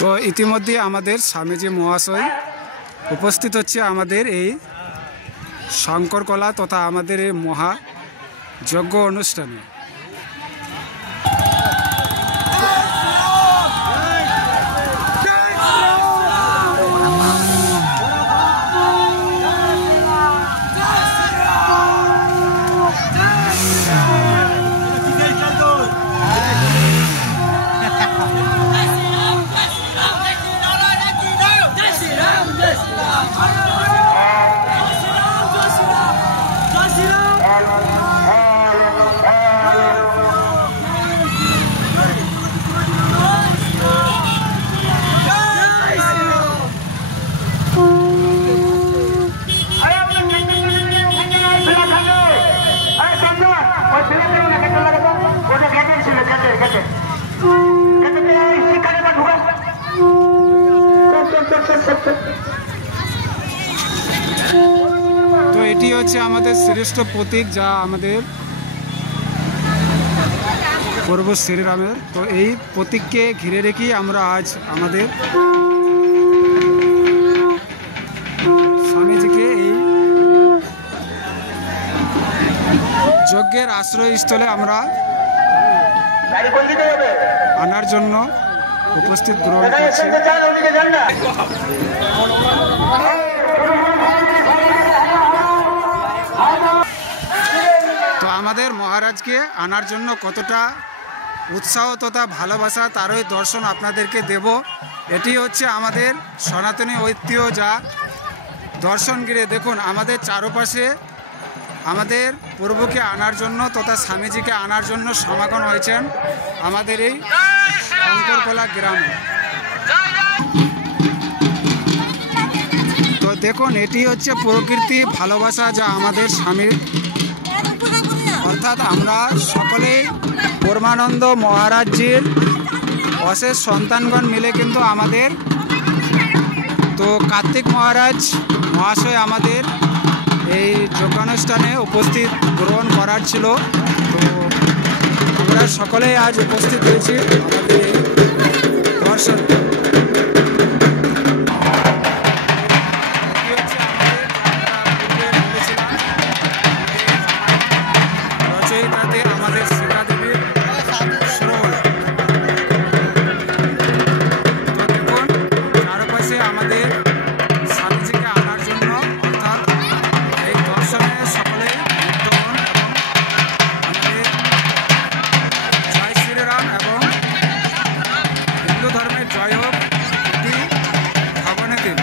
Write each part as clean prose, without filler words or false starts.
তো ইতিমধ্যে আমাদের স্বামীজি মহাশয় উপস্থিত হচ্ছে আমাদের এই শঙ্করকলা তথা আমাদের এই মহাযজ্ঞ অনুষ্ঠানে। তো এটি হচ্ছে আমাদের শ্রেষ্ঠ প্রতীক, যা আমাদের প্রভু শ্রীরামের। তো এই প্রতীককে ঘিরে রেখেই আমরা আজ আমাদের স্বামীজিকে এই যজ্ঞের আশ্রয়স্থলে আমরা আনার জন্য উপস্থিত গ্রহণ করছি। তো আমাদের মহারাজকে আনার জন্য কতটা উৎসাহ তথা ভালোবাসা তারই দর্শন আপনাদেরকে দেব। এটি হচ্ছে আমাদের সনাতনী ঐতিহ্য, যা দর্শন ঘিরে দেখুন আমাদের চারপাশে আমাদের প্রভুকে আনার জন্য তথা স্বামীজিকে আনার জন্য সমাগম হয়েছেন আমাদের এই শঙ্করকলা গ্রামে। তো দেখুন এটি হচ্ছে প্রকৃতি ভালোবাসা, যা আমাদের স্বামীর, অর্থাৎ আমরা সকলেই পরমানন্দ মহারাজজির অশেষ সন্তানগণ মিলে কিন্তু আমাদের তো কার্তিক মহারাজ মহাশয় আমাদের এই যজ্ঞানুষ্ঠানে উপস্থিত গ্রহণ করার ছিল। তো আমরা সকলেই আজ উপস্থিত হয়েছি আমাদের এই দর্শন। রচয়িতাতে আমাদের সীতাদেবীর শ্রবণ। তো দেখুন চারপাশে আমাদের স্বামীজিকে আনার জন্য অর্থাৎ এই দর্শনে সকলেই মুগ্ধ হন এবং আমাদের জয় শ্রীরাম এবং হিন্দু ধর্মের জয় হোক এটি ভাবনে দিন।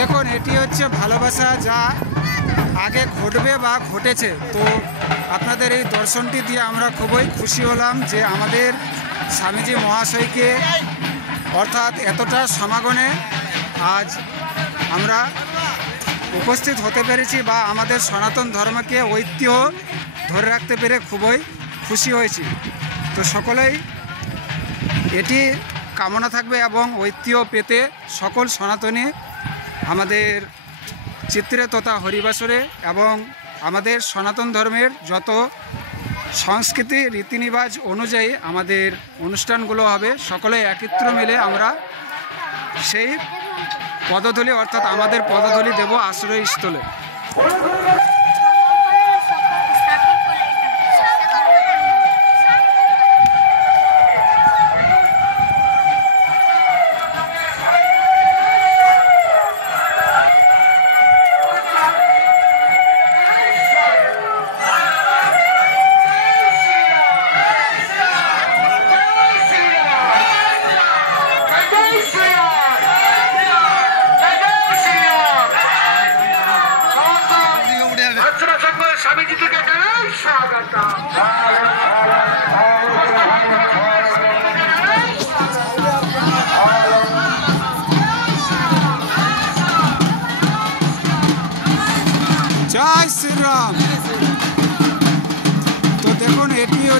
দেখুন এটি হচ্ছে ভালোবাসা, যা আগে ঘটবে বা ঘটেছে। তো আপনাদের এই দর্শনটি দিয়ে আমরা খুবই খুশি হলাম যে আমাদের স্বামীজি মহাশয়কে অর্থাৎ এতটা সমাগমে আজ আমরা উপস্থিত হতে পেরেছি বা আমাদের সনাতন ধর্মকে ঐতিহ্য ধরে রাখতে পেরে খুবই খুশি হয়েছি। তো সকলেই এটি কামনা থাকবে এবং ঐতিহ্য পেতে সকল সনাতনী আমাদের চিত্রে তথা হরিবাসরে এবং আমাদের সনাতন ধর্মের যত সংস্কৃতি রীতিনিবাজ অনুযায়ী আমাদের অনুষ্ঠানগুলো হবে, সকলে একত্র মিলে আমরা সেই পদধূলি অর্থাৎ আমাদের পদধূলি দেব আশ্রয়স্থলে।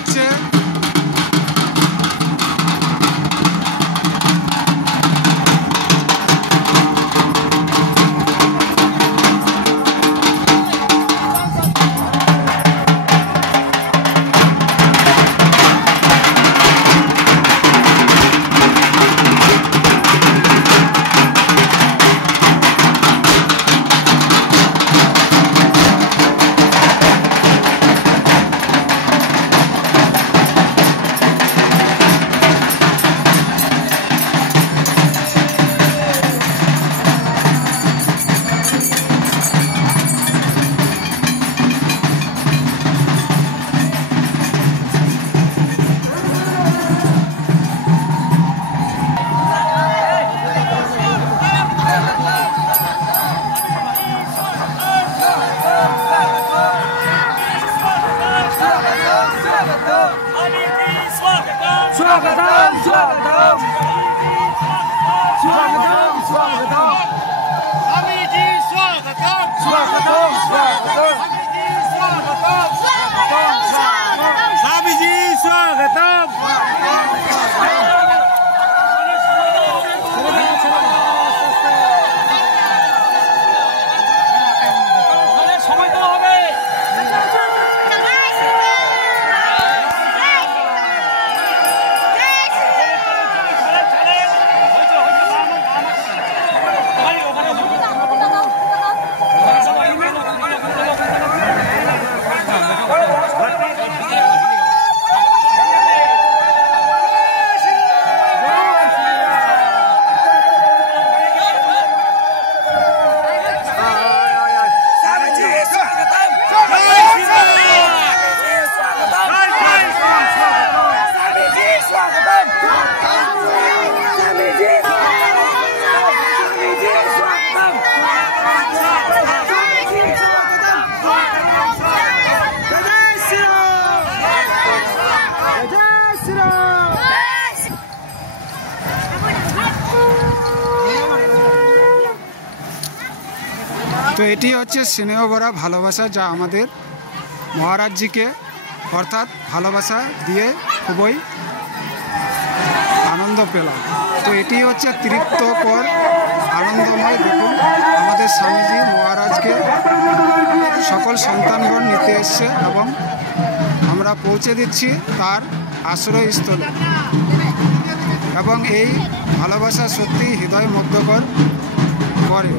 হচ্ছে। তো এটি হচ্ছে স্নেহ ভরা ভালোবাসা, যা আমাদের মহারাজজিকে অর্থাৎ ভালোবাসা দিয়ে খুবই আনন্দ পেলাম। তো এটি হচ্ছে তৃপ্তকর আনন্দময়। দেখুন আমাদের স্বামীজি মহারাজকে সকল সন্তানগণ নিতে এসছে এবং আমরা পৌঁছে দিচ্ছি তার আশ্রয়স্থলে, এবং এই ভালোবাসা সত্যি হৃদয় মুগ্ধকর করে।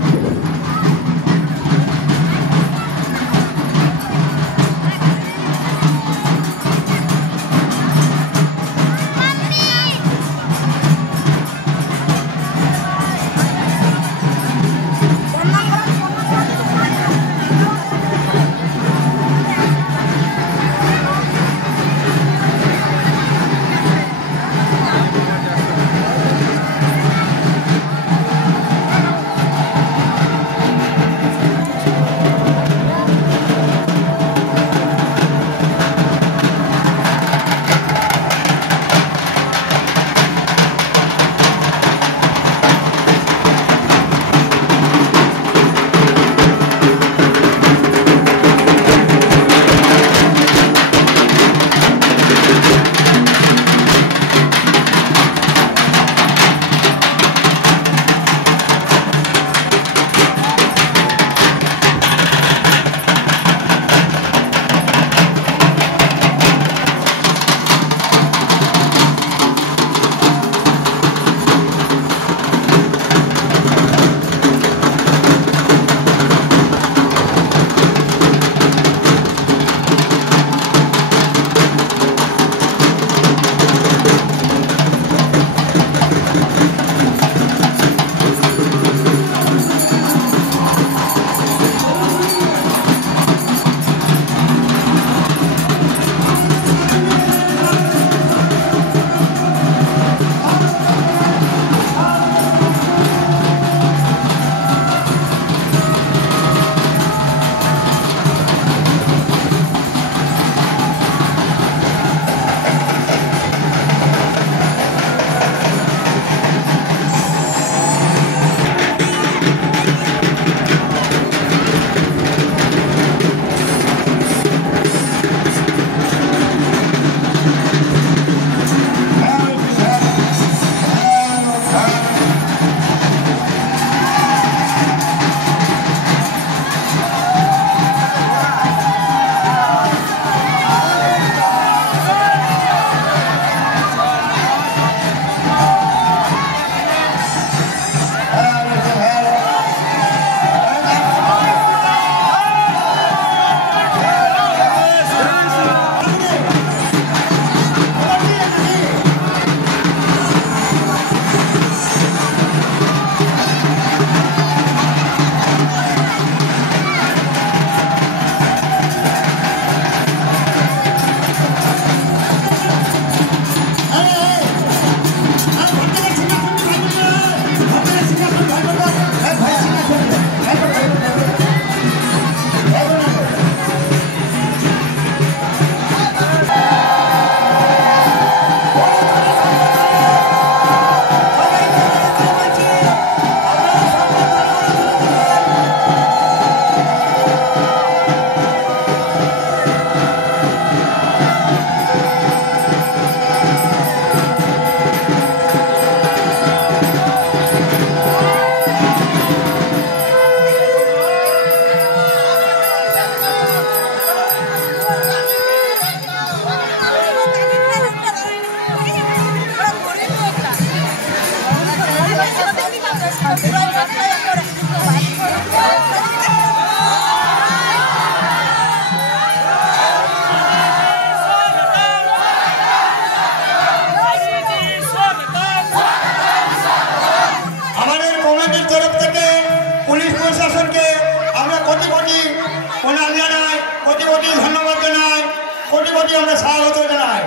আমরা স্বাগত জানাই।